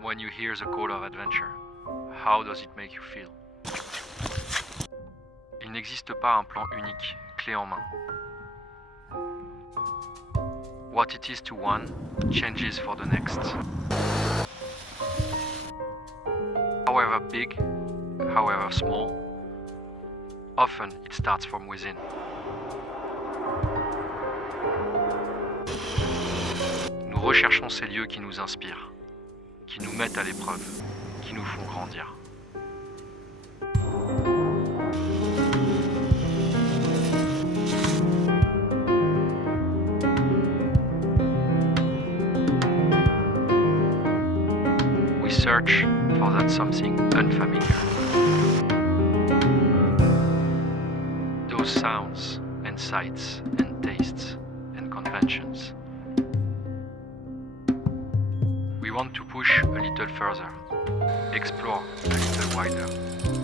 When you hear the call of adventure, how does it make you feel? Il n'existe pas un plan unique, clé en main. What it is to one changes for the next. However big, however small, often it starts from within. Nous recherchons ces lieux qui nous inspirent, qui nous mettent à l'épreuve, qui nous font grandir. We search for that something unfamiliar. Those sounds and sights and tastes and conventions. We want to push a little further, explore a little wider,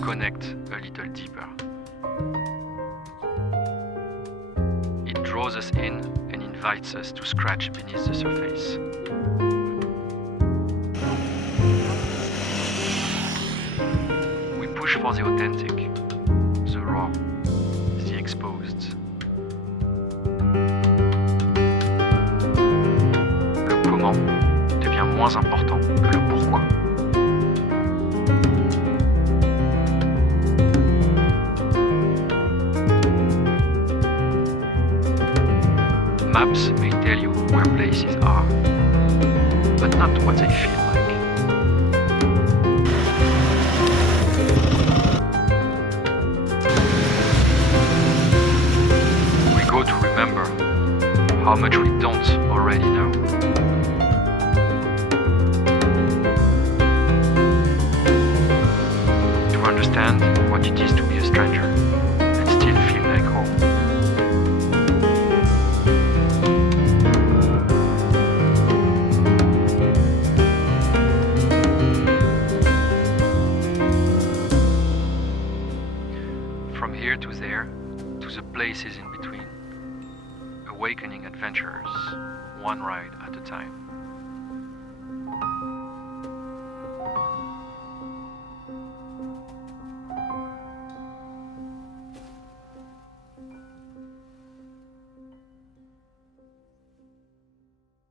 connect a little deeper. It draws us in and invites us to scratch beneath the surface. We push for the authentic, the raw, the exposed. Le comment devient moins important que le pourquoi. Maps may tell you where places are, but not what they feel like. We go to remember how much we don't already know. Understand what it is to be a stranger and still feel like home. From here to there, to the places in between, awakening adventurers, one ride at a time.